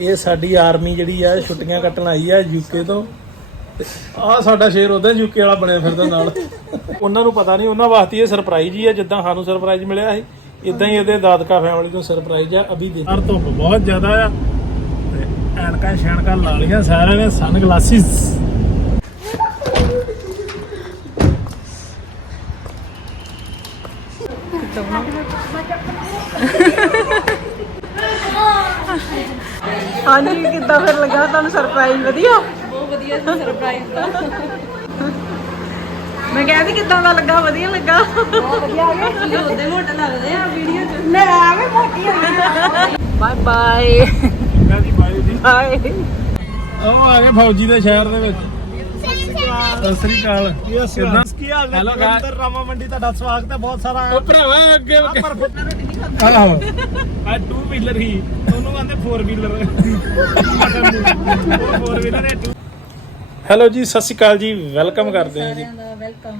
ਇਹ ਸਾਡੀ ਆਰਮੀ ਜਿਹੜੀ ਆ, ਛੁੱਟੀਆਂ ਕੱਟਣ ਆਈ ਆ ਯੂਕੇ ਤੋਂ। ਆ ਸਾਡਾ ਸ਼ੇਰ ਉਹਦਾ ਯੂਕੇ ਵਾਲਾ ਬਣਿਆ ਫਿਰਦਾ ਨਾਲ। ਉਹਨਾਂ ਨੂੰ ਪਤਾ ਨਹੀਂ, ਉਹਨਾਂ ਵਾਸਤੇ ਇਹ ਸਰਪ੍ਰਾਈਜ਼ ਹੀ ਆ, ਜਿੱਦਾਂ ਸਾਨੂੰ ਸਰਪ੍ਰਾਈਜ਼ ਮਿਲਿਆ ਸੀ। ਇਦਾਂ ਹੀ ਇਹਦੇ ਦਾਦਕਾ ਫੈਮਿਲੀ ਨੂੰ ਸਰਪ੍ਰਾਈਜ਼ ਆ, ਅਭੀ ਦੇ ਧੁੱਪ ਬਹੁਤ ਜ਼ਿਆਦਾ ਆ। ਐਨਕਾਂ ਸ਼ੈਨਕਾਂ ਲਾ ਲਈਆਂ ਸਾਰਿਆਂ ਨੇ ਸਨ ਗਲਾਸਿਸ ਹਾਂਜੀ ਕਿੱਦਾਂ ਫਿਰ ਲੱਗਾ ਤੁਹਾਨੂੰ ਸਰਪ੍ਰਾਈਜ਼ ਵਧੀਆ? ਬਹੁਤ ਵਧੀਆ ਸੀ ਸਰਪ੍ਰਾਈਜ਼ ਮੈਂ ਕਹਿੰਦੀ ਕਿੱਦਾਂ ਦਾ ਲੱਗਾ ਵਧੀਆ ਲੱਗਾ? ਬਹੁਤ ਵਧੀਆ ਆ ਗਿਆ ਤੁਸੀਂ ਉਹਦੇ ਮੋਟੇ ਲੱਗਦੇ ਆ ਵੀਡੀਓ 'ਚ? ਲੈ ਆਵੇ ਮੋਟੀ ਹੋਈ ਬਾਏ ਬਾਏ ਜੀ ਬਾਈ ਜੀ ਬਾਏ ਉਹ ਆ ਗਏ ਫੌਜੀ ਦੇ ਸ਼ਹਿਰ ਦੇ ਵਿੱਚ। ਸਤਿ ਸ੍ਰੀ ਅਕਾਲ। ਕਿੱਦਾਂ? ਕੀ ਹਾਲ ਹੈ Hello, guys. ਜਲੰਧਰ ਰਾਮਾ ਮੰਡੀ ਤੁਹਾਡਾ ਸਵਾਗਤ ਹੈ ਬਹੁਤ ਸਾਰਾ ਉਹ ਭਰਾਵਾ ਅੱਗੇ ਆਹੋ ਆ ਟੂ ਵੀਲਰ ਹੀ। ਉਹਨੂੰ ਕਹਿੰਦੇ 4 ਵੀਲਰ 4 ਵੀਲਰ ਹੈ ਹੈਲੋ ਜੀ ਸਤਿ ਸ਼੍ਰੀ ਅਕਾਲ ਜੀ। ਵੈਲਕਮ ਕਰਦੇ ਹਾਂ ਜੀ। ਦਾ ਵੈਲਕਮ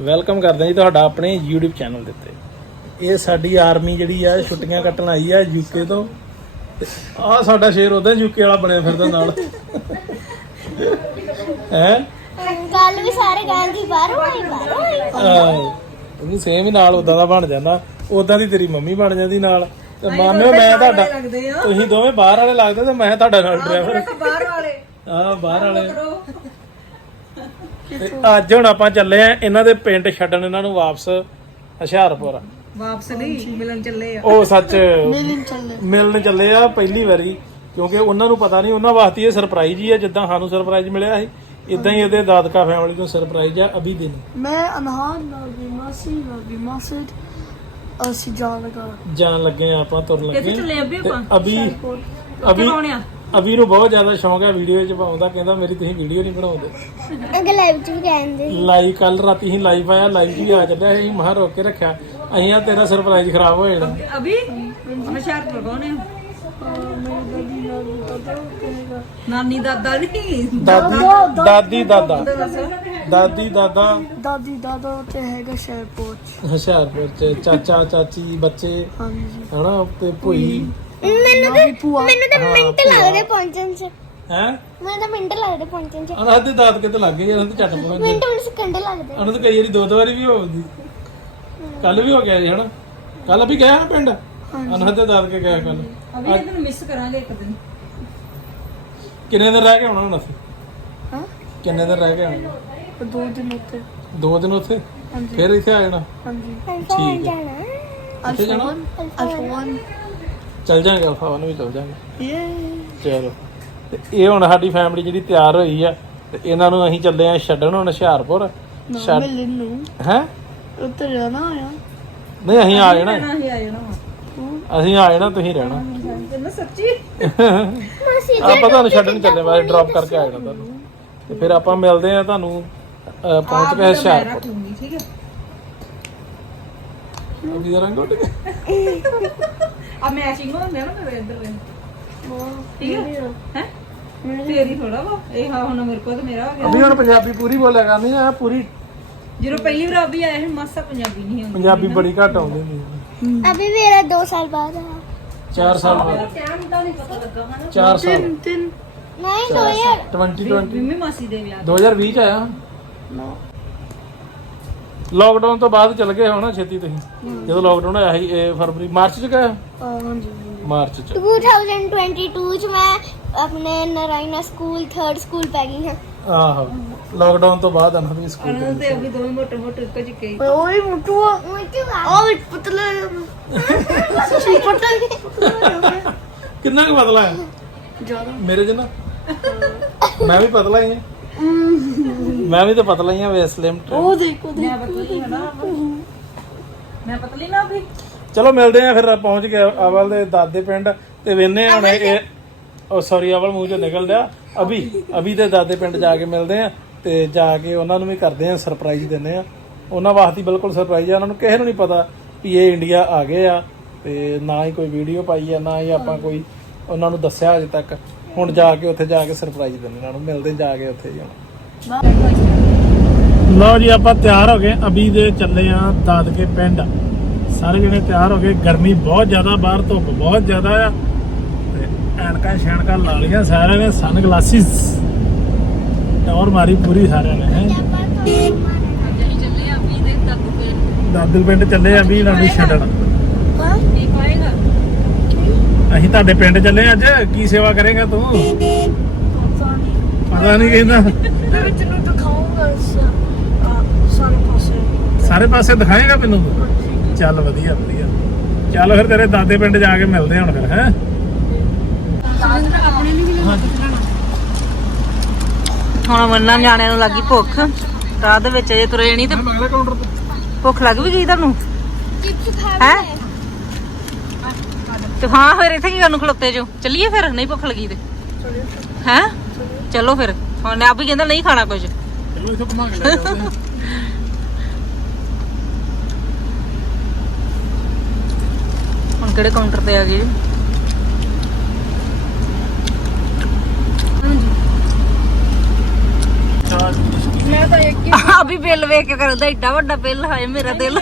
ਵੈਲਕਮ ਕਰਦੇ ਹਾਂ ਜੀ ਤੁਹਾਡਾ ਆਪਣੇ YouTube ਚੈਨਲ ਦੇ ਉੱਤੇ। ਇਹ ਸਾਡੀ ਆਰਮੀ ਜਿਹੜੀ ਆ ਛੁੱਟੀਆਂ ਕੱਟਣ ਆਈ ਆ ਯੂਕੇ ਤੋਂ। ਆ ਸਾਡਾ ਸ਼ੇਰ ਉਹਦਾ ਯੂਕੇ ਵਾਲਾ ਬਣਿਆ ਫਿਰਦਾ ਨਾਲ। ਹੈ? ਕੱਲ ਵੀ ਸਾਰੇ ਕਹਿੰਦੇ ਬਾਹਰੋਂ ਆਈ ਬਾਹਰੋਂ ਆਈ। ਉਹਨੂੰ ਸੇਮ ਹੀ ਨਾਲ ਉਦਾਂ ਦਾ ਬਣ ਜਾਂਦਾ। ਉਦਾਂ ਦੀ ਤੇਰੀ ਮੰਮੀ ਬਣ ਜਾਂਦੀ ਨਾਲ। ਤੇ ਮਾਨਿਓ ਮੈਂ ਤੁਹਾਡਾ ਲੱਗਦੇ ਆ। ਤੁਸੀਂ ਦੋਵੇਂ ਬਾਹਰ ਵਾਲੇ ਲੱਗਦੇ ਤੇ ਮੈਂ ਤੁਹਾਡਾ ਨਾਲ ਡਰਾਈਵਰ ਬਾਹਰ ਵਾਲੇ। ਆ ਬਾਹਰ ਵਾਲੇ। ਤੇ ਅੱਜ ਹੁਣ ਆਪਾਂ ਚੱਲੇ ਆ ਇਹਨਾਂ ਦੇ ਪਿੰਡ ਛੱਡਣ ਇਹਨਾਂ ਨੂੰ ਵਾਪਸ ਹੁਸ਼ਿਆਰਪੁਰ। ਵਾਪਸ ਨਹੀਂ ਮਿਲਣ ਚੱਲੇ ਆ। ਉਹ ਸੱਚ ਮਿਲਣ ਚੱਲੇ। ਆ ਪਹਿਲੀ ਵਾਰੀ ਕਿਉਂਕਿ ਉਹਨਾਂ ਨੂੰ ਪਤਾ ਨਹੀਂ ਉਹਨਾਂ ਵਾਸਤੇ ਇਹ ਸਰਪ੍ਰਾਈਜ਼ ਹੀ ਆ ਜਿੱਦਾਂ ਸਾਨੂੰ ਸਰਪ੍ਰਾਈਜ਼ ਮਿਲਿਆ ਸੀ। ਇਦਾਂ ਹੀ ਇਹਦੇ ਦਾਦਕਾ ਫੈਮਿਲੀ ਨੂੰ ਸਰਪ੍ਰਾਈਜ਼ ਆ ਅਭੀ ਦੇ ਨੂੰ ਮੈਂ ਅਨਹਾਨ ਨਾਲ ਵੀ ਮਾਸੀ ਨਾਲ ਵੀ ਮਾਸਦ ਅਸੀਂ ਜਾਣ ਲਗਾ ਜਾਣ ਲੱਗੇ ਆ ਆਪਾਂ ਤੁਰਨ ਲੱਗੇ ਕਿੱਥੇ ਚੱਲੇ ਤੇ ਆਪਾਂ? ਅਭੀ ਅਭੀ ਆ? ਅਭੀ ਨੂੰ ਬਹੁਤ ਜ਼ਿਆਦਾ ਸ਼ੌਂਕ ਹੈ ਵੀਡੀਓ ਚ ਪਾਉਂਦਾ ਕਹਿੰਦਾ ਮੇਰੀ ਤੁਸੀਂ ਵੀਡੀਓ ਨਹੀਂ ਬਣਾਉਂਦੇ। ਅਗਲੇ ਲਾਈਵ ਚ ਵੀ ਕਹਿੰਦੇ ਲਾਈਵ ਕੱਲ ਰਾਤੀ ਹੀ ਲਾਈਵ ਆਇਆ ਲਾਈਵ ਵੀ ਆ ਚੱਲਿਆ ਅਸੀਂ ਮਹਾ ਰੋਕ ਕੇ ਰੱਖਿਆ। ਅਸੀਂ ਆ ਤੇਰਾ ਸਰਪ੍ਰਾਈਜ਼ ਖਰਾਬ ਹੋ ਜਾਣਾ। ਅਭੀ ਹੁਸ਼ਿਆਰਪੁਰ ਕੌਣ ਆ? ਨਾਨੀ ਦਾਦਾ ਨਹੀਂ ਦਾਦੀ ਦਾਦੀ ਦਾਦਾ ਦਾਦੀ। ਦਾਦਾ ਦਾਦੀ ਦਾਦਾ। ਤੇ ਹੈਗਾ ਸ਼ਹਿਰਪੁਰ ਚ। ਹੁਸ਼ਿਆਰਪੁਰ ਚ। ਚਾਚਾ ਚਾਚੀ ਬੱਚੇ। ਹਾਂਜੀ। ਹਨਾ ਤੇ ਭੂਈ। ਮੈਨੂੰ ਭੂਆ। ਮੈਨੂੰ ਤਾਂ ਮਿੰਟ ਲੱਗਦੇ ਪਹੁੰਚਣ ਚ। ਹੈ? ਮੈਨੂੰ ਤਾਂ ਮਿੰਟ ਲੱਗਦੇ ਪਹੁੰਚਣ ਚ। ਅਨਾਹ ਦੇ ਦਾਦ ਕਿਤੇ ਲੱਗ ਗਏ ਇਹਨਾਂ ਤੇ ਝੱਟ ਪਹੁੰਚ ਮਿੰਟ ਮਿੰਟ ਸਕਿੰਟ ਲੱਗਦੇ। ਉਹਨਾਂ ਤਾਂ ਕਈ ਵਾਰੀ ਦੋ ਦੋ ਵਾਰੀ ਵੀ ਹੋਉਂਦੀ ਕੱਲ ਵੀ ਹੋ ਗਿਆ ਜੀ ਹਨਾ? ਕੱਲ ਵੀ ਗਿਆ ਪਿੰਡ? ਅਨਾਹ ਦੇ ਦਾਦ ਕੇ ਗਿਆ ਕੱਲ। ਅਭੀ ਇਹ ਤੈਨੂੰ ਮਿਸ ਕਰਾਂਗੇ ਇੱਕ ਦਿਨ। ਕਿੰਨੇ ਦਿਨ ਰਹਿ ਕੇ ਆਉਣਾ ਹੁਣ ਅਸੀਂ? ਹਾਂ? ਕਿੰਨੇ ਦਿਨ ਰਹਿ ਕੇ ਆਉਣਾ? ਦੋ ਦਿਨ ਉੱਤੇ ਦੋ ਦਿਨ ਉੱਥੇ? ਫਿਰ ਇੱਥੇ ਆ ਜਾਣਾ? ਹਾਂਜੀ। ਠੀਕ ਹੈ। ਜਾਣਾ ਕਿੱਥੇ ਜਾਣਾ? ਅਲਫਾਨ ਚੱਲ ਜਾਾਂਗੇ ਅਲਫਾ ਵਨ ਵੀ ਚੱਲ ਜਾਾਂਗੇ ਇਹ ਚਲੋ। ਤੇ ਇਹ ਹੁਣ ਸਾਡੀ ਫੈਮਿਲੀ ਜਿਹੜੀ ਤਿਆਰ ਹੋਈ ਆ ਤੇ ਇਹਨਾਂ ਨੂੰ ਅਸੀਂ ਚੱਲੇ ਆ ਛੱਡਣ ਹੁਣ ਹੁਸ਼ਿਆਰਪੁਰ। ਨਾ ਛੱਡ ਮਿਲਣ ਨੂੰ। ਹੈ? ਉੱਤੇ ਰਹਿਣਾ ਆ ਨਹੀਂ ਅਸੀਂ ਆ ਜਾਣਾ। ਨਾ ਆ ਜਾਣਾ ਅਸੀਂ ਆ ਜਾਣਾ ਤੁਸੀਂ ਰਹਿਣਾ। ਤੈਨੂੰ ਸੱਚੀ? ਮਾਸੀ ਆਪਾਂ ਤੁਹਾਨੂੰ ਛੱਡਣ ਚੱਲੇ ਬਾਅਦ ਡ੍ਰੌਪ ਕਰਕੇ ਆ ਜਾਣਾ ਤੁਹਾਨੂੰ। ਤੇ ਫਿਰ ਆਪਾਂ ਮਿਲਦੇ ਆ ਤੁਹਾਨੂੰ ਅਹ, ਪਹੁੰਚ ਕੇ ਲੂੰਗੀ ਠੀਕ ਹੈ? ਦਾ ਰੰਗ ਉੱਡ ਗਿਆ। ਆ ਮੈਚਿੰਗ ਹੁੰਦੇ ਆ ਨਾ ਮੇਰੇ ਇੱਧਰ ਦੇ। ਠੀਕ ਹੈ? ਹੈ? ਤੇਰੀ ਥੋੜਾ ਵਾ। ਇਹ ਹਾਂ ਹੁਣ ਮੇਰੇ ਕੋਲ ਤੇ ਮੇਰਾ ਹੋ ਗਿਆ। ਅਭੀ ਹੁਣ ਪੰਜਾਬੀ ਪੂਰੀ ਬੋਲਿਆ ਕਰਨੀ ਆ ਪੂਰੀ ਜਦੋਂ ਪਹਿਲੀ ਵਾਰ ਅਭੀ ਆਇਆ ਸੀ ਮਾਸਾ ਪੰਜਾਬੀ ਨਹੀਂ ਹੁੰਦੀ ਪੰਜਾਬੀ ਬੜੀ ਘੱਟ ਆਉਂਦੀ ਹੁੰਦੀ ਅਭੀ ਮੇਰਾ 2 ਸਾਲ ਬਾਅਦ ਆ। 4 ਸਾਲ ਬਾਅਦ। ਟਾਈਮ ਦਾ ਨਹੀਂ ਪਤਾ ਲੱਗਾ ਹਨਾ? 4 ਸਾਲ। ਤਿੰਨ ਨਹੀਂ 2000 2020 ਮੰਮੀ ਮਾਸੀ ਦੇ ਵਿਆਹ 2020 ਚ ਆਇਆ। ਨਾ। ਲਾਕਡਾਊਨ ਤੋਂ ਬਾਅਦ ਚੱਲ ਗਏ ਹੋਣਾ ਛੇਤੀ ਤੁਸੀਂ। ਜਦੋਂ ਲਾਕਡਾਊਨ ਆਇਆ ਸੀ ਇਹ ਫਰਵਰੀ ਮਾਰਚ ਚ ਹਾਂਜੀ ਮਾਰਚ ਚ। 2022 ਚ ਮੈਂ ਆਪਣੇ ਨਰਾਇਣਾ ਸਕੂਲ 3rd ਸਕੂਲ ਪੈ ਗਈ ਹਾਂ। ਆਹੋ ਲਾਕਡਾਊਨ ਤੋਂ ਬਾਅਦ ਅਨਹਦ ਵੀ ਸਕੂਲ ਅਨੰਦ ਤੇ ਅਭੀ ਦੋਵੇਂ ਮੋਟੇ ਮੋਟੇ ਇੱਕੋ ਜਿਹੇ ਓਏ ਓਏ ਮੁੱਟੂ ਆ ਮੁੱਟੂ ਆ। ਆ ਵੀ ਪਤਲੇ। ਪਤਲੇ। ਕਿੰਨਾ ਕੁ ਪਤਲਾ ਹੈ? ਜ਼ਿਆਦਾ। ਮੇਰੇ ਜਿੰਨਾ? ਮੈਂ ਵੀ ਪਤਲਾ ਹੀ ਹਾਂ। ਮੈਂ ਵੀ ਤਾਂ ਪਤਲਾ ਹੀ ਹਾਂ ਵੇ ਸਲਿਮ ਉਹ ਦੇਖੋ ਮੈਂ ਪਤਲੀ ਹਾਂ ਨਾ ਮੈਂ ਪਤਲੀ ਨਾ ਅਭੀ ਚਲੋ ਮਿਲਦੇ ਆ ਫਿਰ ਪਹੁੰਚ ਗਏ ਅਵਲ ਦੇ ਦਾਦੇ ਪਿੰਡ ਤੇ ਵੇਨੇ ਹੁਣ ਇਹ ਉਹ ਸੌਰੀ ਅਵਲ ਮੂੰਹ ਚੋਂ ਨਿਕਲ ਲਿਆ ਅਭੀ ਅਭੀ ਦੇ ਦਾਦੇ ਪਿੰਡ ਜਾ ਕੇ ਮਿਲਦੇ ਆ ਤੇ ਜਾ ਕੇ ਉਹਨਾਂ ਨੂੰ ਵੀ ਕਰਦੇ ਆ ਸਰਪ੍ਰਾਈਜ਼ ਦਿੰਦੇ ਆ। ਉਹਨਾਂ ਵਾਸਤੇ ਬਿਲਕੁਲ ਸਰਪ੍ਰਾਈਜ਼ ਆ। ਉਹਨਾਂ ਨੂੰ ਕਿਸੇ ਨੂੰ ਨਹੀਂ ਪਤਾ ਵੀ ਇਹ ਇੰਡੀਆ ਆ ਗਏ ਆ ਤੇ ਨਾ ਹੀ ਕੋਈ ਵੀਡੀਓ ਪਾਈ ਆ, ਨਾ ਹੀ ਆਪਾਂ ਕੋਈ ਉਹਨਾਂ ਨੂੰ ਦੱਸਿਆ ਅਜੇ ਤੱਕ। ਹੁਣ ਜਾ ਕੇ ਉੱਥੇ ਜਾ ਕੇ ਸਰਪ੍ਰਾਈਜ਼ ਦਿੰਦੇ ਉਹਨਾਂ ਨੂੰ ਮਿਲਦੇ ਜਾ ਕੇ ਉੱਥੇ ਹੀ ਹੁਣ। ਲਓ ਜੀ, ਆਪਾਂ ਤਿਆਰ ਹੋ ਗਏ। ਅਭੀ ਦੇ ਚੱਲੇ ਆ ਦਾਦਕੇ ਪਿੰਡ। ਸਾਰੇ ਜਣੇ ਤਿਆਰ ਹੋ ਗਏ। ਗਰਮੀ ਬਹੁਤ ਜ਼ਿਆਦਾ, ਬਾਹਰ ਧੁੱਪ ਬਹੁਤ ਜ਼ਿਆਦਾ ਆ। ਐਨਕਾਂ ਸ਼ੈਨਕਾਂ ਲਾ ਲਈਆਂ, ਸਾਰਿਆਂ ਨੇ ਸਨ ਗਲਾਸਿਸ ਟੌਰ ਮਾਰੀ ਪੂਰੀ ਸਾਰਿਆਂ ਨੇ, ਹੈਂ। ਦਾਦੂ ਪਿੰਡ ਚੱਲੇ ਆ ਵੀ ਲਾਂਡੀ ਛੱਡਣ। ਅਸੀਂ ਤੁਹਾਡੇ ਪਿੰਡ ਚੱਲੇ ਅੱਜ, ਕੀ ਸੇਵਾ ਕਰੇਗਾ ਤੂੰ? ਪਤਾ ਨਹੀਂ ਕਹਿੰਦਾ। ਸਾਰੇ ਪਾਸੇ ਦਿਖਾਏਗਾ ਮੈਨੂੰ? ਚੱਲ ਵਧੀਆ ਵਧੀਆ। ਚੱਲ ਫਿਰ ਤੇਰੇ ਦਾਦੇ ਪਿੰਡ ਜਾ ਕੇ ਮਿਲਦੇ ਹੁਣ ਫਿਰ, ਹੈ। ਹੁਣ ਮੰਨਾ ਨਿਆਣਿਆਂ ਨੂੰ ਲੱਗੀ ਭੁੱਖ ਰਾਹ ਦੇ ਵਿੱਚ ਜੇ ਤੁਰੇ ਨਹੀਂ ਤੇ ਭੁੱਖ ਲੱਗ ਵੀ ਗਈ ਤੁਹਾਨੂੰ? ਹੈ? ਤੇ ਹਾਂ ਫਿਰ ਇੱਥੇ ਕੀ ਕਰਨ ਖਲੋਤੇ ਜੋ? ਚੱਲੀਏ ਫਿਰ ਨਹੀਂ ਭੁੱਖ ਲੱਗੀ ਤੇ। ਹੈ? ਚਲੋ ਫਿਰ ਹੁਣ ਆਪ ਵੀ ਕਹਿੰਦਾ ਨਹੀਂ ਖਾਣਾ ਕੁਝ ਹੁਣ ਕਿਹੜੇ ਕਾਊਂਟਰ ਤੇ ਆ ਗਏ? ਮੈਂ ਤਾਂ ਇੱਕ ਆ ਵੀ ਬਿੱਲ ਵੇਖ ਕੇ ਕਰਦਾ ਏਡਾ ਵੱਡਾ ਬਿੱਲ ਹਾਏ ਮੇਰਾ ਦਿਲ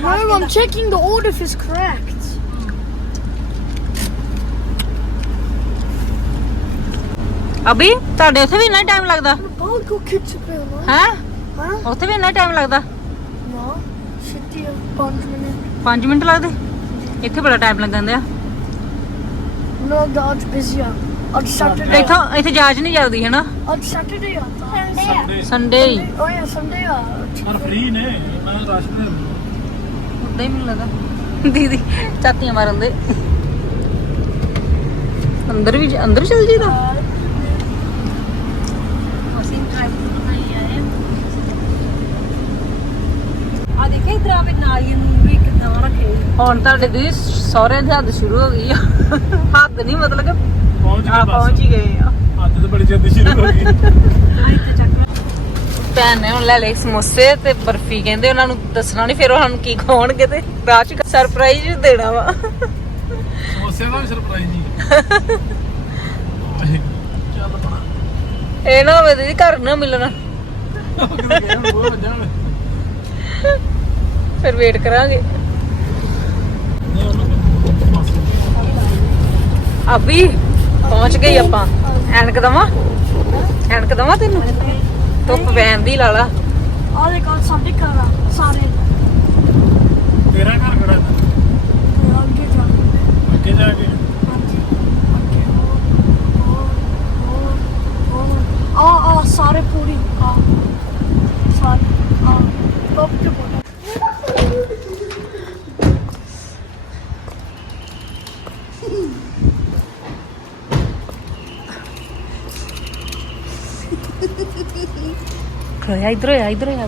No, I'm checking the order if it's correct. ਅਭੀ ਤੁਹਾਡੇ ਉੱਥੇ ਵੀ ਇੰਨਾ ਟਾਈਮ ਲੱਗਦਾ I'll go kick to bill, no? ਹੈ Huh? ਉੱਥੇ ਵੀ ਇੰਨਾ ਟਾਈਮ ਲੱਗਦਾ No. Should you punch me? 5 minute ਲੱਗਦੇ ਇੱਥੇ ਬੜਾ ਟਾਈਮ ਲੱਗਣ ਦਿਆ No, God's busy. On Saturday. ਇੱਥੋਂ ਇੱਥੇ ਜਾਂਚ ਨਹੀਂ ਜਾਂਦੀ ਹੈ ਨਾ. I thought. Sunday. ਸੰਡੇ ਹੀ yeah, Sunday. Uh, ਪਰ ਫ੍ਰੀ ਨੇ ਮੈਂ ਰਸ਼ ਨੇ ਉਦਾਂ ਹੀ ਮੈਨੂੰ ਲੱਗਾ ਦੀਦੀ ਚਾਤੀਆਂ ਮਾਰਨ ਦੇ ਅੰਦਰ ਵੀ ਅੰਦਰ ਚਲ ਜੀਦਾ ਅਸੀਂ ਆ ਦੇਖੇ ਇਧਰ ਆਵੇ ਨਾਰੀਅਲ ਨੂੰ ਵੀ ਕਿਦਾਂ ਰੱਖੇ ਹੁਣ ਤੁਹਾਡੇ ਦੀ ਸਹੁਰੇ ਦੀ ਹੱਦ ਸ਼ੁਰੂ ਹੋ ਗਈ ਆ ਹੱਦ ਨਹੀਂ ਮਤਲਬ ਕਿ ਪਹੁੰਚ ਆ ਗਏ ਪਹੁੰਚ ਹੀ ਗਏ ਆ। ਬਸ ਅੱਜ ਤਾਂ ਬੜੀ ਜਲਦੀ ਸ਼ੁਰੂ ਹੋ ਗਈ। ਭੈਣ ਨੇ ਹੁਣ ਲੈ ਲਏ ਸਮੋਸੇ ਤੇ ਬਰਫੀ ਕਹਿੰਦੇ ਉਹਨਾਂ ਨੂੰ ਦੱਸਣਾ ਨਹੀਂ ਫਿਰ ਉਹ ਸਾਨੂੰ ਕੀ ਖਵਾਉਣਗੇ ਤੇ ਬਾਅਦ ਚ ਸਰਪ੍ਰਾਈਜ਼ ਦੇਣਾ ਵਾ। ਸਮੋਸੇ ਦਾ ਵੀ ਸਰਪ੍ਰਾਈਜ਼ ਜੀ ਚੱਲ ਬਣਾ ਇਹ ਨਾ ਹੋਵੇ ਦੀਦੀ ਘਰ ਨਾ ਮਿਲਣਾ। ਕਿਤੇ ਫਿਰ ਵੇਟ ਕਰਾਂਗੇ। ਨਹੀਂ ਉਹਨੂੰ ਅਭੀ? ਪਹੁੰਚ ਗਈ ਆਪਾਂ ਐਨਕ ਦਵਾ ਐਨਕ ਦਵਾ ਤੈਨੂੰ ਧੁੱਪ ਪੈਂਦੀ ਲਾਲਾ oh, they got Sunday Kara. Sorry. ਤੇਰਾ ਘਰ ਕਿਹੜਾ ਹੈ? Get you. ਅੱਗੇ ਜਾ ਕੇ Oh, oh, sorry, Puri. Oh, sorry. Oh, up to Puri. ਖਲੋਇਆ ਇਧਰ ਹੋਇਆ ਇਧਰ ਹੋਇਆ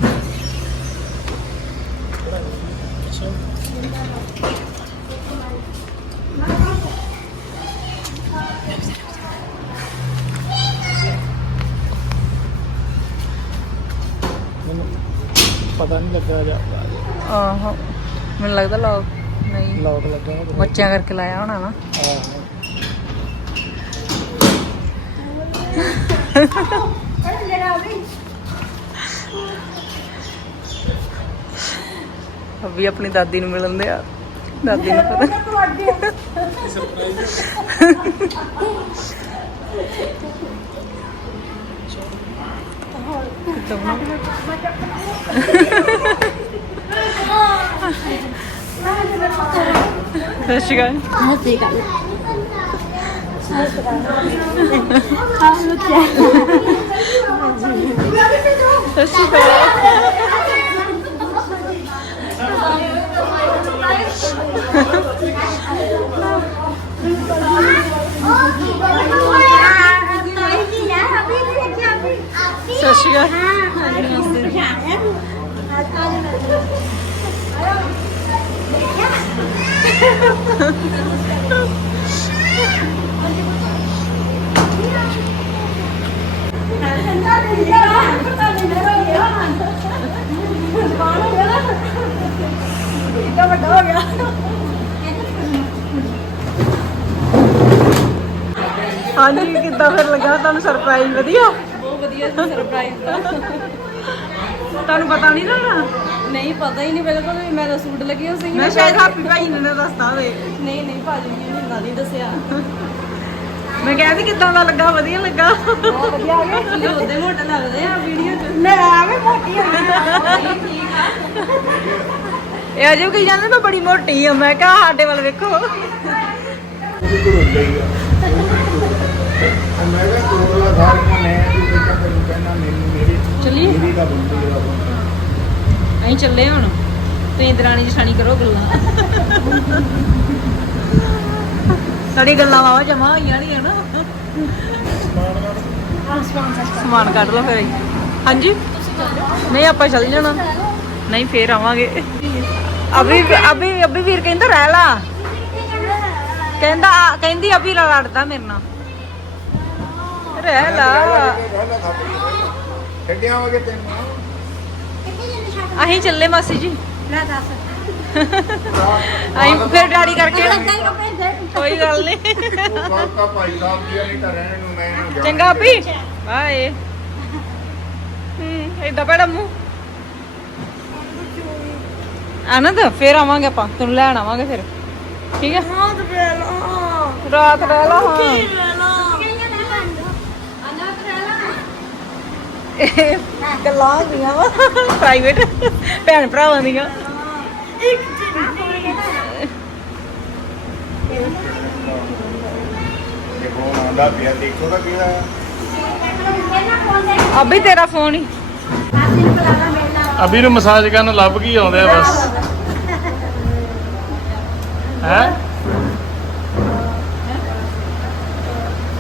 ਪਤਾ ਨਹੀਂ ਲੱਗਾ ਜਾ ਆਹੋ ਮੈਨੂੰ ਲੱਗਦਾ ਲੋਕ ਨਹੀਂ ਲੌਕ ਲੱਗਾ ਹੋਇਆ। ਬੱਚਿਆਂ ਕਰਕੇ ਲਾਇਆ ਹੋਣਾ ਨਾ ਆਹੋ। ਅਭੀ ਆਪਣੀ ਦਾਦੀ ਨੂੰ ਮਿਲਣ ਦੇ ਆ। ਦਾਦੀ ਨੂੰ ਪਤਾ। ਸਤਿ ਸ਼੍ਰੀ ਅਕਾਲ। ਸਤਿ ਸ਼੍ਰੀ ਅਕਾਲ। ਸਤਿ ਸ਼੍ਰੀ ਅਕਾਲ। ਸਤਿ ਸ਼੍ਰੀ ਅਕਾਲ। ਵੱਡਾ ਹੋ ਗਿਆ ਹਾਂਜੀ ਕਿੱਦਾਂ ਫਿਰ ਲੱਗਾ ਤੁਹਾਨੂੰ ਸਰਪ੍ਰਾਈਜ਼ ਵਧੀਆ? ਬਹੁਤ ਵਧੀਆ ਸਰਪ੍ਰਾਈਜ਼ ਤੁਹਾਨੂੰ ਪਤਾ ਨਹੀਂ ਨਾ? ਨਹੀਂ ਪਤਾ ਹੀ ਨਹੀਂ ਬਿਲਕੁਲ ਵੀ ਮੈਂ ਤਾਂ ਸੂਟ ਲੱਗੀ ਹੋ ਸੀ। ਮੈਂ ਸ਼ਾਇਦ ਹਾਪੀ ਭਾਈ ਨੇ ਨਾ ਦੱਸਤਾ ਹੋਵੇ। ਨਹੀਂ ਨਹੀਂ ਭਾਜੀ ਨੇ ਮੈਨੂੰ ਨਹੀਂ ਦੱਸਿਆ। ਮੈਂ ਕਹਿੰਦੀ ਕਿਦਾਂ ਦਾ ਲੱਗਾ ਵਧੀਆ ਲੱਗਾ? ਬਹੁਤ ਵਧੀਆ ਆ ਗਿਆ। ਕੀ ਉਹਦੇ ਮੋਟੇ ਲੱਗਦੇ ਆ ਵੀਡੀਓ 'ਚ। ਮੈਂ ਆਵੇ ਮੋਟੀ ਹੋ ਇਹ ਅਜੇ ਕਹੀ ਜਾਂਦੇ ਮੈਂ ਬੜੀ ਮੋਟੀ ਆ। ਮੈਂ ਕਿਹਾ ਸਾਡੇ ਵੱਲ ਵੇਖੋ। ਮੈਂ ਕਿਹਾ ਕੋਲਾ ਸਾਰੀਆਂ ਮੈਂ ਵੀ ਬੇਟਾ ਤੈਨੂੰ ਕਹਿਣਾ ਮੈਨੂੰ ਮੇਰੀ ਚੱਲੀਏ? ਮੇਰੀ ਦਾ ਬੰਦੀ ਦਾ ਅਸੀਂ ਚੱਲੇ ਹੁਣ। ਤੁਸੀਂ ਦਰਾਣੀ ਜਠਾਣੀ ਕਰੋ ਗੱਲਾਂ ਸਾਡੀ ਗੱਲਾਂ ਵਾਵਾ ਜਮਾ ਹੋਈਆਂ ਨਹੀਂ ਨਾ। ਸਮਾਨ ਕੱਢ ਲਓ ਫਿਰ ਹਾਂਜੀ? ਨਹੀਂ, ਆਪਾਂ ਚੱਲ ਜਾਣਾ। ਨਹੀਂ, ਫੇਰ ਆਵਾਂਗੇ। ਅਭੀ ਅਭੀ ਅਭੀ ਵੀਰ ਕਹਿੰਦਾ ਰਹਿ ਲਾ। ਕਹਿੰਦਾ, ਕਹਿੰਦੀ ਅਭੀ ਲੜਦਾ ਮੇਰੇ ਨਾਲ। ਰਹਿ ਲਾ। ਛੱਡਿਆ ਵਗੇ ਤੈਨੂੰ। ਅਸੀਂ ਚੱਲੇ ਮਾਸੀ ਜੀ। ਨਾ ਦੱਸ। ਅਸੀਂ ਫਿਰ ਡੈਡੀ ਕਰਕੇ ਕੋਈ ਗੱਲ ਨਹੀਂ ਉਹ ਗੱਲ ਤਾਂ ਭਾਈ ਸਾਹਿਬ ਦੀ ਆ, ਨਹੀਂ ਤਾਂ ਰਹਿਣ ਨੂੰ ਮੈਂ ਇਹਨੂੰ ਜਾਣ ਚੰਗਾ ਵੀ ਬਾਏ। ਹੂੰ ਏਦਾਂ ਬੜਾ ਮੂੰਹ। ਆਨੰਦ ਫੇਰ ਆਵਾਂਗੇ ਆਪਾਂ। ਤੈਨੂੰ ਲੈਣ ਆਵਾਂਗੇ ਫਿਰ। ਠੀਕ ਹੈ ਰਾਤ ਰਹਿ ਲਾ ਹਾਂ। ਇਹ ਗੱਲਾਂ ਹੋ ਵਾ। ਪ੍ਰਾਈਵੇਟ ਭੈਣ ਭਰਾਵਾਂ ਦੀਆਂ। ਜੇ ਫੋਨ ਆਉਂਦਾ ਪਿਆ ਦੇਖੋ ਤਾਂ ਕਿਹਦਾ ਅਭੀ ਤੇਰਾ ਫੋਨ ਹੀ। ਅਭੀ ਨੂੰ ਮਸਾਜ ਕਰਨ ਲੱਭ ਕੀ ਆਉਂਦੇ ਆ ਬਸ। ਹੈ?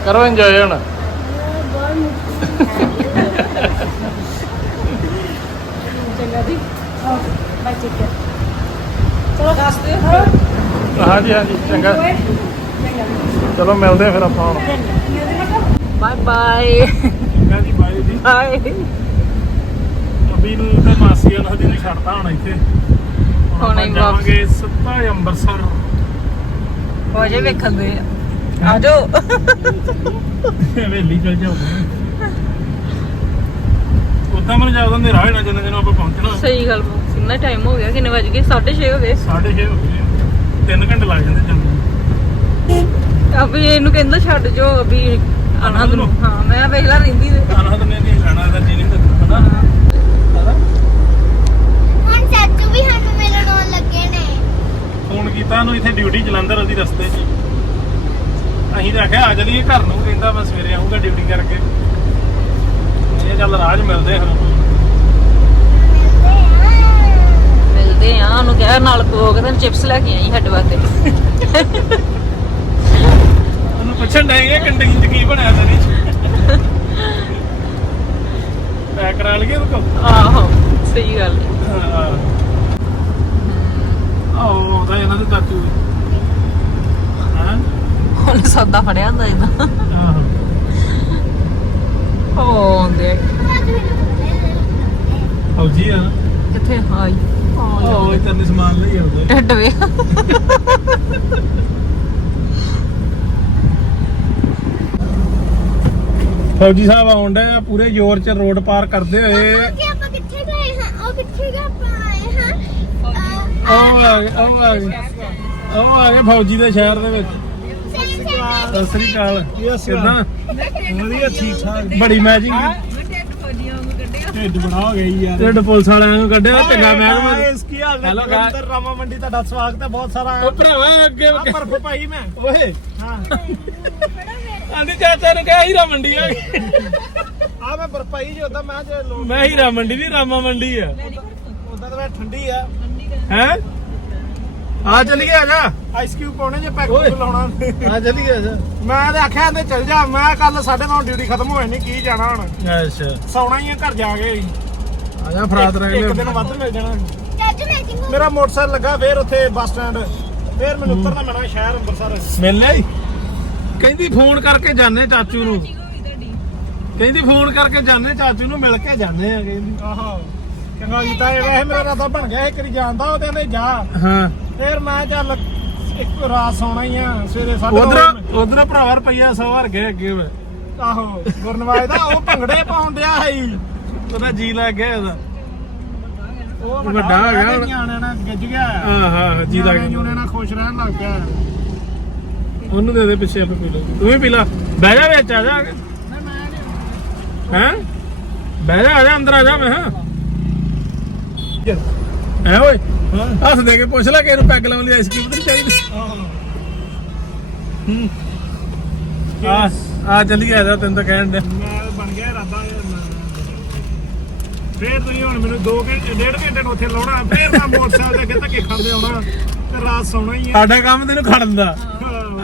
ਕਰੋ ਇੰਜੋਏ ਹੁਣ ਚਲੋ ਦੱਸ ਦਿਓ ਹਾਂਜੀ ਹਾਂਜੀ ਚੰਗਾ। ਚਲੋ ਮਿਲਦੇ ਆ ਫਿਰ ਆਪਾਂ ਹੁਣ। ਬਾਏ ਬਾਏ ਚੰਗਾ ਜੀ ਬਾਈ ਜੀ। ਬਾਏ ਅਭੀ ਨੂੰ ਤੇ ਮਾਸੀਆਂ ਨੂੰ ਹਜੇ ਨਹੀਂ ਛੱਡਦਾ ਹੁਣ ਇੱਥੇ। ਹੁਣ ਹੁਣ ਆਪਾਂ ਹੀ ਜਾਵਾਂਗੇ ਸਿੱਧਾ ਹੀ ਅੰਮ੍ਰਿਤਸਰ। ਹੋ ਜੇ ਵੇਖਣ ਦੇ ਆ। ਜਾਓ। ਹਵੇਲੀ ਚਲ ਜਾਊਗਾ ਉਦਾਂ ਮੈਨੂੰ ਜ਼ਿਆਦਾ ਹਨੇਰਾ ਹੋਣਾ ਜਿੰਨੇ ਦਿਨ ਆਪਾਂ ਪਹੁੰਚਣਾ। ਸਹੀ ਗੱਲ ਕਿੰਨਾ ਟਾਈਮ ਹੋ ਗਿਆ ਕਿੰਨੇ ਵਜ ਗਏ? 6:30 ਹੋ ਗਏ। 6:30 ਹੋ ਗਏ। 3 ਘੰਟੇ ਲੱਗ ਜਾਂਦੇ ਜਾਂਦੇ ਅਭੀ ਇਹਨੂੰ ਕਹਿੰਦਾ ਛੱਡ ਜੋ ਅਭੀ ਆਨੰਦ ਨੂੰ। ਹਾਂ ਮੈਂ ਵੇਖਲਾ ਰਹਿੰਦੀ ਤੇ ਆਨਾ ਤਾਂ ਨਹੀਂ ਜਾਣਾ ਇਹਦਾ ਜੀ ਨਹੀਂ ਹਨਾ? ਹੁਣ ਚਾਚੂ ਵੀ ਸਾਨੂੰ ਮਿਲਣ ਆਉਣ ਲੱਗੇ ਨੇ। ਫੋਨ ਕੀਤਾ ਉਹਨੂੰ ਇੱਥੇ ਡਿਊਟੀ ਜਲੰਧਰ ਉਹਦੀ ਰਸਤੇ 'ਚ। ਅਸੀਂ ਤਾਂ ਆਖਿਆ ਆ ਚਲੀਏ ਘਰ ਨੂੰ ਕਹਿੰਦਾ ਮੈਂ ਸਵੇਰੇ ਆਉਂਗਾ ਡਿਊਟੀ ਕਰਕੇ। ਇਹ ਚੱਲ ਰਾਜ ਮਿਲਦੇ ਹਾਂ ਮਿਲਦੇ ਆ ਉਹਨੂੰ ਕਿਹਾ ਨਾਲ ਕੋਕ ਤੇ ਚਿਪਸ ਲੈ ਕੇ ਆਈ ਸਾਡੇ ਵਾਸਤੇ। ਉਹਨੂੰ ਪੁੱਛਣ ਡਾਂਗੇ ਕੰਟੀਨ 'ਚ ਕੀ ਬਣਿਆ ਤੇਰੀ ਪੈਕ ਕਰਾ ਲਈਏ ਕੋਲ? ਆਹੋ ਸਹੀ ਗੱਲ ਹੈ। ਆਹ ਉਹਦਾ ਇਹਨਾਂ ਦੇ ਚਾਚੂ ਹਾਂ? ਉਹਨੇ ਸੌਦਾ ਫੜਿਆ ਹੁੰਦਾ ਇਹਦਾ। ਆਹੋ। ਉਹ ਦੇਖ ਫੌਜੀ ਆ ਕਿੱਥੇ? ਹਾਈ ਉਹ ਇੱਧਰ ਦੇ ਸਮਾਨ ਲਈ ਆਉਂਦੇ। ਢੱਡ ਵੇ। ਫੌਜੀ ਸਾਹਿਬ ਆਉਂਦੇ ਆ ਪੂਰੇ ਜ਼ੋਰ 'ਚ ਰੋਡ ਪਾਰ ਕਰਦੇ ਹੋਏ। ਕਿ ਆਪਾਂ ਕਿੱਥੇ ਗਏ ਹਾਂ? ਉਹ ਕਿੱਥੇ ਗਏ ਆਪਾਂ ਆਏ ਹਾਂ? ਉਹ ਆ ਗਏ ਉਹ ਆ ਗਏ। ਉਹ ਆ ਗਏ ਫੌਜੀ ਦੇ ਸ਼ਹਿਰ ਦੇ ਵਿੱਚ। ਸਤਿ ਸ੍ਰੀ ਅਕਾਲ। ਕਿਦਾਂ? ਵਧੀਆ ਠੀਕ ਠਾਕ ਬੜੀ ਮੈਚਿੰਗ ਢਿੱਡ ਬੜਾ ਹੋ ਗਈ ਯਾਰ। ਢਿੱਡ ਪੁਲਿਸ ਵਾਲਿਆਂ ਨੂੰ ਕੱਢਿਆ ਚੰਗਾ ਮਹਿਕਮਾ ਇਸ ਕੀ ਹਾਲ guys. ਜਲੰਧਰ ਰਾਮਾ ਮੰਡੀ ਤੁਹਾਡਾ ਸਵਾਗਤ ਹੈ ਬਹੁਤ ਸਾਰਾ ਉਹ ਭਰਾਵਾ ਅੱਗੇ ਆ ਬਰਫ ਭਾਈ ਮੈਂ। ਓਏ। ਹਾਂ। ਆਂਦੀ ਚਾਚਾ ਨੂੰ ਕਿਹਾ ਹੀਰਾ ਮੰਡੀ ਆ। ਆ ਮੈਂ ਬਰਫਾਈ ਜੀ ਉਦਾਂ ਮੈਂ ਜੇ ਮੈਂ ਹੀਰਾ ਮੰਡੀ ਨਹੀਂ ਰਾਮਾ ਮੰਡੀ ਆ। ਉਦਾਂ ਤਾਂ ਮੈਂ ਠੰਡੀ ਆ। ਹੈ? ਆ ਚੱਲੀਏ ਆ ਜਾ। ਆਈਸ ਕਿਊਬ ਪਾਉਣੇ ਜੇ ਪੈਕ ਓਏ। ਲਾਉਣਾ। ਆ ਚੱਲੀਏ ਆ ਜਾ। ਮੈਂ ਤੇ ਆਖਿਆ ਤੇ ਚੱਲ ਜਾ ਮੈਂ ਕੱਲ 9:30 ਡਿਊਟੀ ਖਤਮ ਹੋਏ ਨਹੀਂ ਕੀ ਜਾਣਾ ਹੁਣ? ਅੱਛਾ। ਸੌਣਾ ਹੀ ਆ ਘਰ ਜਾ ਕੇ ਆ ਜਾ ਫਰਾਤ ਰਹਿ ਇੱਕ ਦਿਨ ਵੱਧ ਮਿਲ ਜਾਣਾ। ਚਾਚੂ ਮੈਚਿੰਗ ਮੇਰਾ ਮੋਟਰਸਾਈਕਲ ਲੱਗਾ ਫੇਰ ਉੱਥੇ ਬੱਸ ਸਟੈਂਡ। ਫੇਰ ਮੈਨੂੰ ਉਤਰਨਾ ਪੈਣਾ ਸ਼ਹਿਰ ਅੰਮ੍ਰਿਤਸਰ। ਮਿਲਨੇ ਹੀ? ਕਹਿੰਦੀ ਫੋਨ ਕਰਕੇ ਜਾਣੇ ਚਾਚੂ ਨੂੰ। ਕਹਿੰਦੀ ਫੋਨ ਕਰਕੇ ਜਾਣੇ ਚਾਚੂ ਨੂੰ ਮਿਲ ਕੇ ਜਾਣੇ ਆ ਕਹਿੰਦੀ। ਆਹੋ। ਚੰਗਾ ਕੀਤਾ ਇਹ ਵੈਸੇ ਮੇਰਾ ਰਾਦਾ ਬਣ ਗਿਆ ਇੱਕ ਵਾਰੀ ਜਾਂਦਾ ਉਹ ਕਹਿੰਦੇ ਜਾ। ਹਾਂ। ਫੇਰ ਮੈਂ ਚੱਲ ਇੱਕ ਰਾਤ ਸੌਣਾ ਹੀ ਆ ਸਵੇਰੇ ਸਾਢੇ ਉਧਰ ਉਧਰ ਭਰਾਵਾ ਰੁਪਈਆ 100 ਹਰ ਗਏ ਅੱਗੇ ਵੇ ਆਹੋ ਗੁਰਨਵਾਜ ਦਾ ਉਹ ਭੰਗੜੇ ਪਾਉਣ ਡਿਆ ਹੈ ਉਹਦਾ ਜੀ ਲੱਗ ਗਿਆ ਇਹਦਾ ਉਹ ਵੱਡਾ ਹੋ ਗਿਆ ਹੁਣ। ਨਿਆਣਿਆਂ ਨਾਲ ਗਿੱਜ ਗਿਆ। ਹਾਂ ਹਾਂ ਜੀ ਲੱਗ ਨਿਆਣੇ ਜੂਨੇ ਨਾਲ ਖੁਸ਼ ਰਹਿਣ ਲੱਗ ਪਿਆ। ਉਹਨੂੰ ਦੇ ਦੇ ਪਿੱਛੇ ਆਪੇ ਪੀ ਲਓ। ਤੂੰ ਵੀ ਪੀ ਲਾ। ਬਹਿ ਜਾ ਵਿੱਚ ਆ ਜਾ। ਹੈ? ਬਹਿ ਜਾ ਆ ਜਾ ਅੰਦਰ ਆ ਜਾ ਮੈਂ ਹਾਂ। ਐ ਓਏ। ਹੱਥ ਦੇ ਕੇ ਪੁੱਛ ਲੈ ਕਿ ਇਹਨੂੰ ਪੈਗ ਲਾਉਣ ਲਈ ਆਈਸਕ੍ਰੀਮ ਤਾਂ ਨੀ ਚਾਹੀਦੀ। ਹੂੰ। ਆ ਆ ਚੱਲੀ ਆ ਜਾ ਤੈਨੂੰ ਤਾਂ ਕਹਿਣ ਦੇ ਮੈਂ ਬਣ ਗਿਆ ਇਰਾਦਾ ਯਾਰ ਮੈਂ- ਫੇਰ ਤੁਸੀਂ ਹੁਣ ਮੈਨੂੰ 2 ਘੰਟੇ ਡੇਢ ਘੰਟੇ ਨੂੰ ਉੱਥੇ ਲਾਉਣਾ ਫੇਰ ਮੈਂ ਮੋਟਰਸਾਈਕਲ ਤੇ ਅੱਗੇ ਧੱਕੇ ਖਾਂਦੇ ਆਉਣਾ ਤੇ ਰਾਤ ਸੌਣਾ ਹੀ ਆ। ਸਾਡਾ ਕੰਮ ਤੈਨੂੰ ਖੜਨ ਦਾ।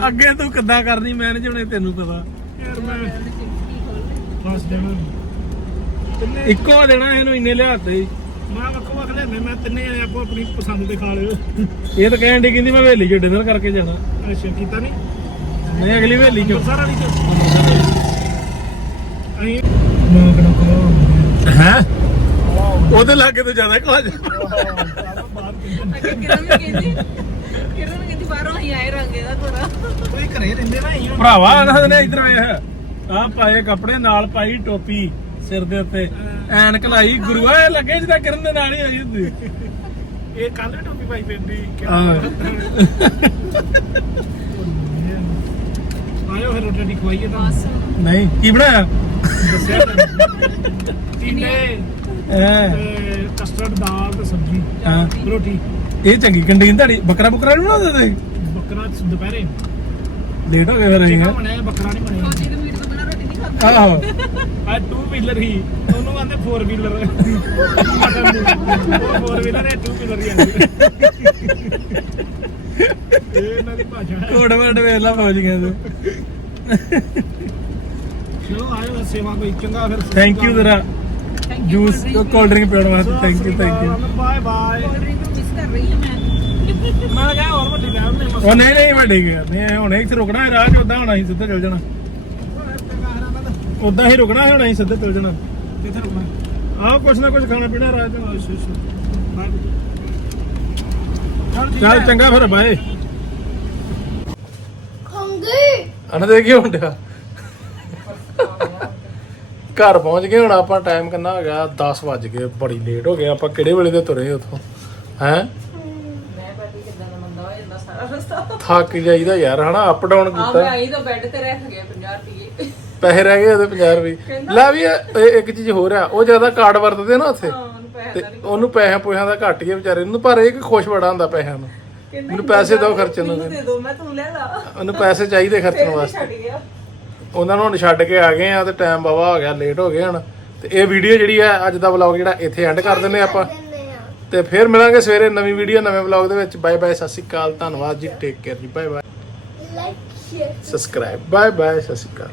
ਅੱਗੇ ਤੂੰ ਕਿੱਦਾਂ ਕਰਨੀ ਮੈਨੇਜ ਹੁਣੇ ਤੈਨੂੰ ਪਤਾ। ਯਾਰ ਮੈਂ ਬਸ ਜਾਣਾ। ਇੱਕੋ ਦੇਣਾ ਇਹਨੂੰ ਇੰਨੇ ਲਿਆਤੇ। ਮੈਂ ਵੱਖੋ ਵੱਖ ਲੈਣੇ ਮੈਂ ਤਿੰਨੇ ਜਣੇ ਆਪੋ ਆਪਣੀ ਪਸੰਦ ਦੇ ਖਾ ਲਿਓ। ਇਹ ਤਾਂ ਕਹਿਣ ਦੀ ਕਹਿੰਦੀ ਮੈਂ ਹਵੇਲੀ 'ਚ ਡਿਨਰ ਕਰਕੇ ਜਾਣਾ। ਅੱਛਾ ਕੀਤਾ ਨਹੀਂ ਨਹੀਂ ਅਗਲੀ ਹਵੇਲੀ 'ਚ। ਅੰਮ੍ਰਿਤਸਰ ਵਾਲੀ ਚ? ਅਸੀਂ ਮੰਗਣਾ ਕੋ ਹੈ? ਉਹਦੇ ਲਾਗੇ ਤੋਂ ਜ਼ਿਆਦਾ ਖਾ ਜਾ। ਅੱਗੇ ਕਿਰਨ ਵੀ ਕਹਿੰਦੀ ਕਿਰਨ ਕਹਿੰਦੀ ਬਾਹਰੋਂ ਹੀ ਆਏ ਰੰਗੇ ਦਾ ਥੋੜਾ ਤੁਸੀਂ ਘਰੇ ਰਹਿੰਦੇ ਨਾ ਅਸੀਂ ਭਰਾਵਾ ਇਹਨਾਂ ਨੇ ਇਧਰ ਆਇਆ। ਆ ਪਾਏ ਕੱਪੜੇ ਨਾਲ ਪਾਈ ਟੋਪੀ ਸਿਰ ਦੇ ਉੱਤੇ। ਐਨਕ ਲਾਈ ਗੁਰੂਆ ਇਹ ਲੱਗੇ ਜਿੱਦਾਂ ਕਿਰਨ ਦੇ ਨਾਲ ਹੀ ਆਈ ਹੁੰਦੀ। ਇਹ ਕੱਲ ਟੋਪੀ ਪਾਈ ਪੈਂਦੀ। ਆਇਓ ਫਿਰ ਰੋਟੀ ਦੀ ਖਵਾਈਏ ਤਾਂ। ਨਹੀਂ ਕੀ ਬਣਾਇਆ? ਦੱਸਿਆ ਟੀਂਡੇ ਐ। ਤੇ ਕਸਟਰਡ ਦਾਲ ਤੇ ਸਬਜ਼ੀ। ਹਾਂ। ਰੋਟੀ। ਇਹ ਚੰਗੀ ਕੰਟੀਨ ਤੁਹਾਡੀ ਬੱਕਰਾ ਬੁਕਰਾ ਨਹੀਂ ਬਣਾਉਂਦੇ ਤੁਸੀਂ? ਬੱਕਰਾ ਦੁਪਹਿਰੇ। ਲੇਟ ਹੋ ਗਏ ਫਿਰ ਅਸੀਂ? ਬਣਿਆ ਬੱਕਰਾ ਨਹੀਂ ਬਣਿਆ। ਆਹੋ ਆ ਟੂ ਵੀਲਰ ਹੀ। ਉਹਨੂੰ ਕਹਿੰਦੇ 4 ਵੀਲਰ 4 ਵੀਲਰ ਹੈ 2 ਵੀਲਰ ਹੀ ਆਂਦੀ ਇਹ ਇਹਨਾਂ ਦੀ ਭਾਸ਼ਾ ਹੈ। ਕੋਡ ਵਰਡ ਵੇਖ ਲਾ ਪਹੁੰਚ ਗਏ ਤੂੰ। ਚਲੋ ਆਇਓ ਸੇਵਾ ਕੋਈ ਚੰਗਾ ਫਿਰ। ਥੈਂਕ ਯੂ ਤੇਰਾ ਜੂਸ ਕੋਲਡ ਡਰਿੰਕ ਪੀਣ ਵਾਸਤੇ। Thank you thank you bye bye drink miss ਕਰ ਰਹੀ ਹਾਂ ਮੈਂ। ਮੈਂ ਕਿਹਾ ਹੋਰ ਵੱਡੀ ਲੈ ਆਉਂਦੇ ਮਸਾ ਉਹ ਨਹੀਂ ਨਹੀਂ ਵੱਡੀ ਗਿਆ ਨਹੀਂ। ਹੁਣ ਇੱਥੇ ਰੁਕਣਾ ਹੈ ਰਾਹ 'ਚ ਉਦਾਂ ਹੋਣਾ ਸੀ ਸਿੱਧਾ ਚੱਲ ਜਾਣਾ। ਉਦਾਂ ਹੀ ਰੁਕਣਾ ਹੈ ਹੁਣ ਅਸੀਂ ਸਿੱਧਾ ਚੱਲ ਜਾਣਾ। ਕਿੱਥੇ ਰੁਕਣਾ? ਆਹ ਕੁਛ ਨਾ ਕੁਛ ਖਾਣਾ ਪੀਣਾ ਰਾਹ 'ਚ ਅੱਛਾ ਚੱਲ। ਚੰਗਾ ਫਿਰ ਬਾਏ। ਖੰਗੀ। ਅਣ ਦੇ ਕੀ ਹੁੰਦਾ ਘਰ ਪਹੁੰਚ ਗਏ ਹੁਣ ਆਪਾਂ ਟਾਈਮ ਕਿੰਨਾ ਹੋ ਗਿਆ? 10 ਵੱਜ ਗਏ ਬੜੀ ਲੇਟ ਹੋ ਗਏ ਆਪਾਂ ਕਿਹੜੇ ਵੇਲੇ ਦੇ ਤੁਰੇ ਉਥੋਂ? ਹੈ? ਮੈਂ ਬਾਕੀ ਕਿੱਦਾਂ ਦਾ ਮੰਦਾ ਹੋ ਜਾਂਦਾ ਸਾਰਾ ਰਸਤਾ। ਥੱਕ ਜਾਈਦਾ ਯਾਰ ਹਨਾ ਅਪ ਡਾਊਨ ਆ ਮੈਂ ਕੀਤਾ ਆਈ ਤਾਂ ਬੈੱਡ ਤੇ ਰੱਖ ਗਿਆ 50 ਰੁਪਏ ਪੈਸੇ ਰਹਿ ਗਏ ਉਹਦੇ 50 ਰੁਪਏ। ਲੈ ਵੀ ਇਹ- ਇਹ ਇੱਕ ਚੀਜ਼ ਹੋਰ ਆ ਉਹ ਜ਼ਿਆਦਾ ਕਾਰਡ ਵਰਤਦੇ ਨਾ ਉੱਥੇ। ਹਾਂ ਉਹਨੂੰ ਪੈਸੇ ਤੇ ਉਹਨੂੰ ਪੈਸਿਆਂ ਪੋਹਾਂ ਦਾ ਘੱਟ ਹੀ ਆ ਵਿਚਾਰੇ ਨੂੰ ਪਰ ਇਹ ਕਿ ਖੁਸ਼ ਬੜਾ ਹੁੰਦਾ ਪੈਸਿਆਂ ਨੂੰ। ਕਹਿੰਦਾ ਮੈਨੂੰ ਪੈਸੇ ਦਿਓ ਖਰਚਣ ਨੂੰ। ਮੈਨੂੰ ਦੇ ਦੋ ਮੈਂ ਤੂੰ ਲੈ ਲਾ। ਉਹਨੂੰ ਪੈਸੇ ਚਾਹੀਦੇ ਖਰਚਣ ਫਿਰ ਵੀ ਵਾਸਤੇ। ਛੱਡ ਗਿਆ। ਉਹਨਾਂ ਨੂੰ ਹੁਣ ਛੱਡ ਕੇ ਆ ਗਏ ਆ ਤੇ ਟਾਈਮ ਬਾਵਾ ਹੋ ਗਿਆ ਲੇਟ ਹੋ ਗਏ ਹੁਣ। ਤੇ ਇਹ ਵੀਡੀਓ ਜਿਹੜੀ ਆ ਅੱਜ ਦਾ ਵਲੌਗ ਜਿਹੜਾ ਇੱਥੇ ਐਂਡ ਕਰ ਦਿੰਦੇ ਆਪਾਂ। ਆ। ਤੇ ਫਿਰ ਮਿਲਾਂਗੇ ਸਵੇਰੇ ਨਵੀਂ ਵੀਡੀਓ ਨਵੇਂ ਵਲੌਗ ਦੇ ਵਿੱਚ। ਬਾਏ ਬਾਏ ਸਤਿ ਸ਼੍ਰੀ ਅਕਾਲ ਧੰਨਵਾਦ ਜੀ ਟੇਕ ਕੇਅਰ ਜੀ bye bye like share subscribe bye bye ਸਤਿ ਸ਼੍ਰੀ ਅਕਾਲ।